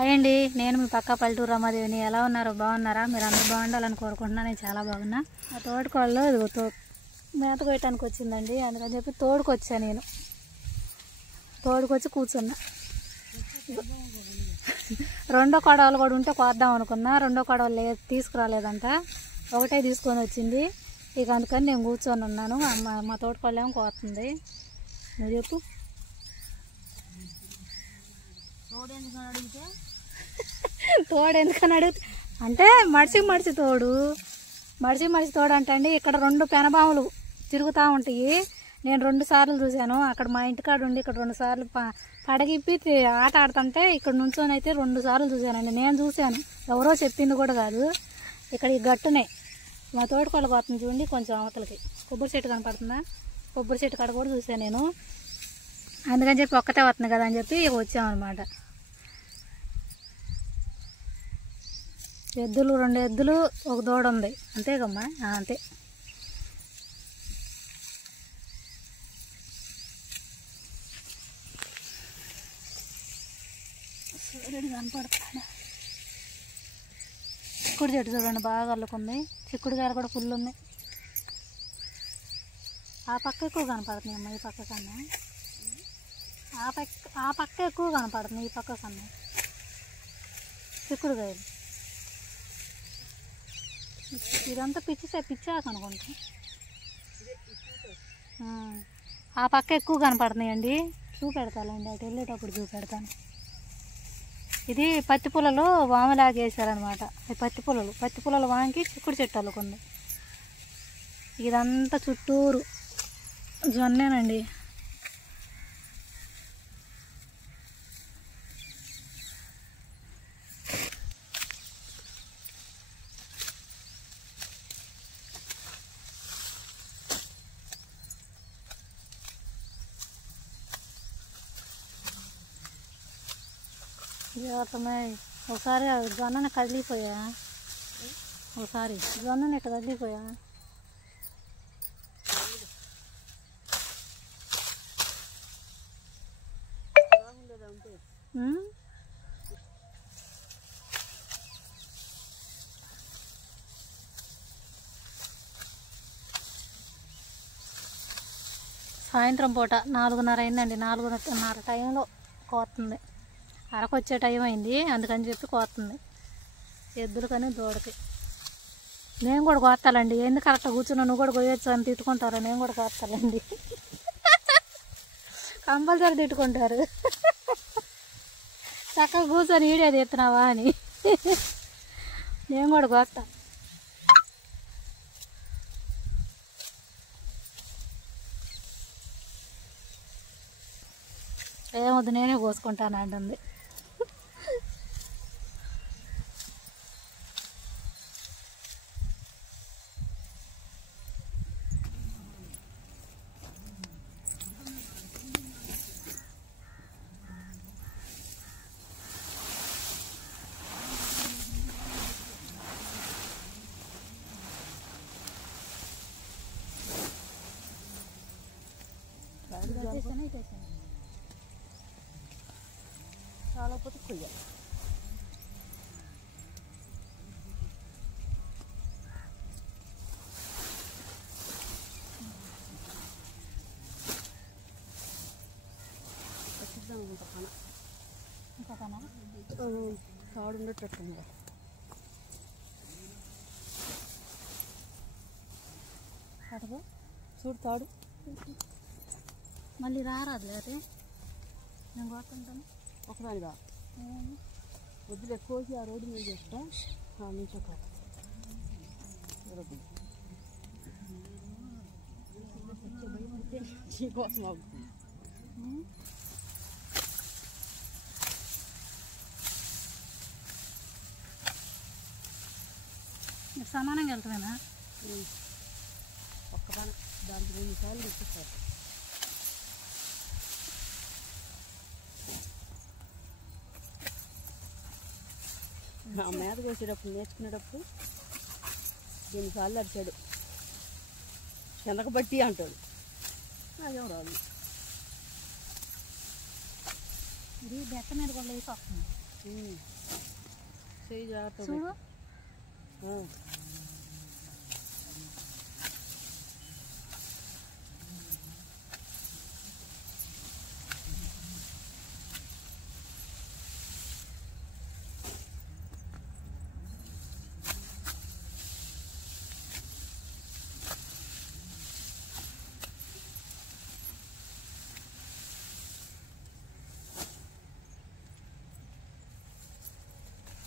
Hi అండి, నేను మీ పక్క పల్లెటూరు రమాదేవిని. ఎలా ఉన్నారు? బాగున్నారా? మీరు అందరూ బాగుండాలని కోరుకుంటున్నా. నేను చాలా బాగున్నా. ఆ తోటకోళ్ళు మేత కోయటానికి వచ్చిందండి, అందుకని చెప్పి తోడుకొచ్చా. నేను తోడుకొచ్చి కూర్చున్నా. రెండో కొడవలు కూడా ఉంటే కోద్దాం అనుకున్నా. రెండో కొడవలు తీసుకురాలేదంట, ఒకటే తీసుకొని వచ్చింది. ఇక అందుకని నేను కూర్చొని ఉన్నాను. మా తోటకోళ్ళు ఏమో కోస్తుంది. నువ్వు చెప్పు. తోడు ఎందుకని అడిగితే అంటే మడిసి తోడు అంటే అండి, ఇక్కడ రెండు పెనబాములు తిరుగుతూ ఉంటాయి. నేను 2 సార్లు చూశాను. అక్కడ మా ఇంటికాడ ఉండి ఇక్కడ 2 సార్లు పడగిప్పి ఆట ఆడుతుంటే ఇక్కడ నుంచొని అయితే 2 సార్లు చూశానండి. నేను చూశాను, ఎవరో చెప్పింది కూడా కాదు. ఇక్కడ ఈ గట్టునే మా తోటకోళ్ళ పోతుంది చూడండి, కొంచెం అవతలకి కొబ్బరి చెట్టు కనపడుతుందా, కొబ్బరి చెట్టు కాడ కూడా చూశాను నేను. అందుకని చెప్పి ఒక్కటే వస్తుంది కదా అని చెప్పి వచ్చామన్నమాట. ఎద్దులు 2 ఎద్దులు, ఒక దూడ ఉంది, అంతేకమ్మా. అంతే. సూర్యుడు కనపడతాడు. చిక్కుడు చెట్టు చూడండి, బాగా అల్లుకుంది. చిక్కుడుకాయలు కూడా ఫుల్ ఉంది. ఆ పక్క ఎక్కువ కనపడుతుంది అమ్మ, ఈ పక్క కన్నా. ఆ పక్క ఎక్కువ కనపడుతుంది, ఈ పక్క కన్నా. చిక్కుడుకాయలు ఇదంతా పిచ్చాక అనుకుంటా. ఆ పక్క ఎక్కువ కనపడుతున్నాయండి. చూపెడతానండి, అటు వెళ్ళేటప్పుడు చూపెడతాను. ఇది పత్తి పొలలో వామలాగా వేసారనమాట. పత్తి పొలలు వాంకి చిక్కుడు చెట్టు అల్లుకుంది. ఇదంతా చుట్టూరు జొన్నేనండి. ఒకసారి జొన్నని కదిలిపోయా, ఒకసారి జొన్నని ఇట్లా కదిలిపోయా. సాయంత్రం పూట 4:30 అయిందండి. 4:30 టైంలో కోస్తుంది. అరకొచ్చే టైం అయింది, అందుకని చెప్పి కోస్తుంది. ఎద్దులు కానీ దూడకి. నేను కూడా కోస్తాలండి. ఎందుకు కరెక్ట్గా కూర్చున్నా, నువ్వు కూడా కోయొచ్చు అని తిట్టుకుంటారా? నేను కూడా కోస్తాలండి, కంపల్సరీ తిట్టుకుంటారు. చక్కగా కూర్చొని వీడియో తీస్తున్నావా అని. నేను కూడా కోస్తా. ఏమొద్దు, నేనే కోసుకుంటాను అంటుంది. చాలా పొత్తు కొయ్యాలి. ఇంకా తాడు ఉండేటట్టుంది. అటుగా చూడు తాడు. మళ్ళీ రారాదు లేకపోతే నేను కొట్టుకుంటాను. ఒకదానిగా వద్దులే, కోసి ఆ రోడ్డు మీద చేస్తా నుంచి ఒక కోసం అవుతుంది. సమానంగా వెళ్తామేనా? ఒక్కదాని దానికి 2 సార్లు తెచ్చిస్తారు. ఆ మేత కోసేటప్పుడు నేర్చుకునేటప్పుడు 2 సార్లు అరిచాడు. శనగబట్టి అంటాడు, అదేం రాదు. ఇది బెట్ట మీద కూడా లేసి వస్తుంది. చూడు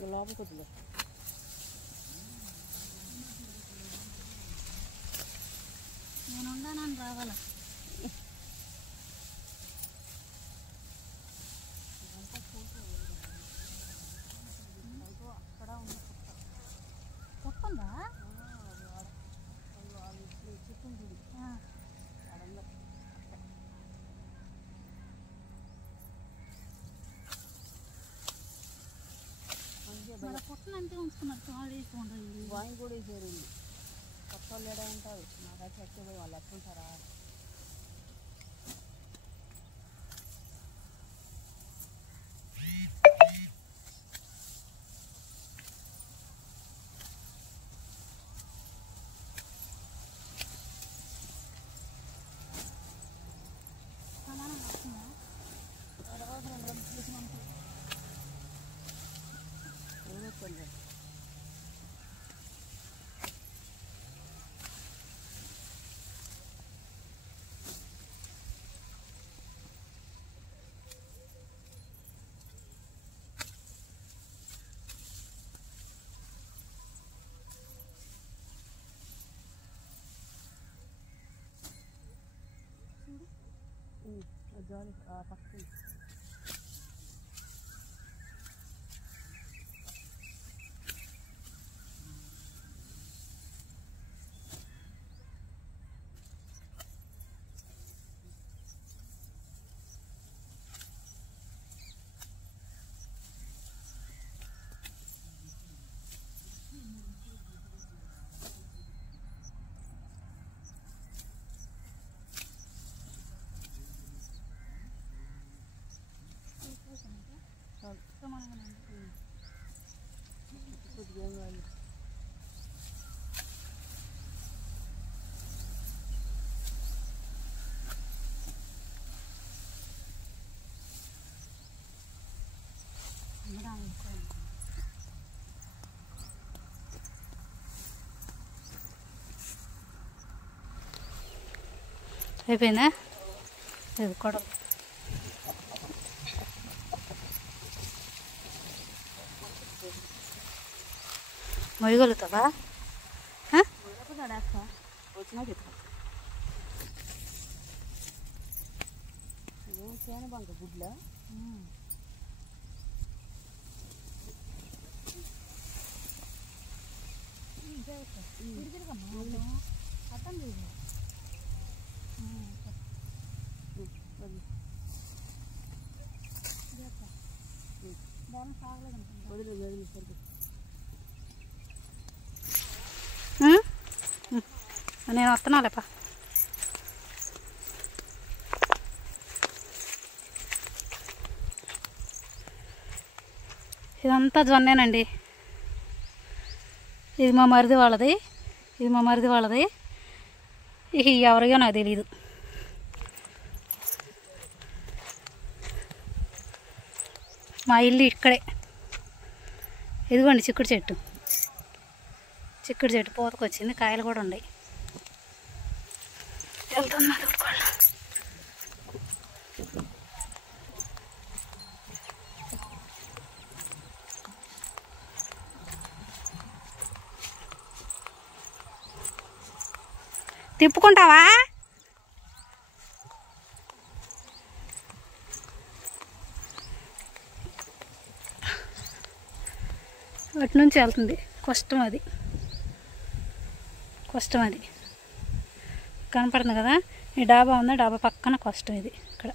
గులాబీ కొద్దిగా నేను ఉండానని రావాలా అక్కడ ఉన్న తప్పందా మన పుట్టలు అంతే ఉంచుకున్నారు తాడు వేసుకోండి వాయిన్ కూడా వేసారు కొత్త వాళ్ళు ఏడా ఉంటారు నాకైతే వచ్చేది వాళ్ళు ఎట్లుంటారా జాలి పక్కన అయిపోయిందా ఇది కొడలు మొయ్యగలుగుతావా వచ్చినా చెప్తా ఇదేం చేయను బంక గుడ్లో అర్థం లేదు నేను వస్తున్నాలేపా ఇదంతా జొన్నేనండి ఇది మా మరిది వాళ్ళది ఇక ఎవరిగా నాకు తెలీదు మా ఇల్లు ఇక్కడే ఇదిగోండి చిక్కుడు చెట్టు పూతకొచ్చింది కాయలు కూడా ఉన్నాయి వెళ్తున్నా తోడుకోవాలి తిప్పుకుంటావా అటు నుంచి వెళ్తుంది కష్టం అది కనపడుతుంది కదా ఈ డాబా ఉంది డాబా పక్కన కష్టం ఇది ఇక్కడ